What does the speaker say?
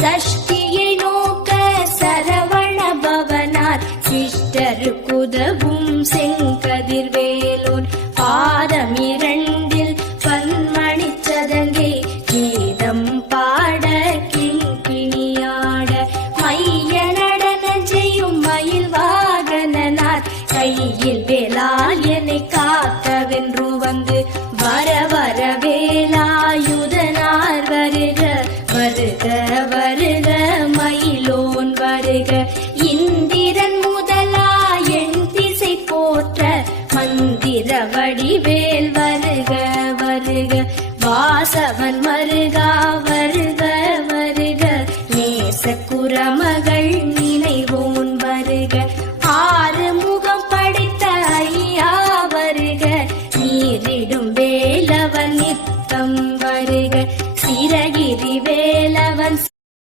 சஷ்டியை நோக்க சரவண பவனார் சிஷ்டருக்குதவும் செங்கதிர்வேலோன் பாதமிரண்டில் பன்மணி சதங்கை கீதம் பாட கிண்கிணியாட மைய நடன செய்யும் மயில் வாகனனார் கையில் வேலால் என்னை காக்கவென்று வந்து வர வர வேலாயுதனார் வருக வருக வருக மயிலோன் வருக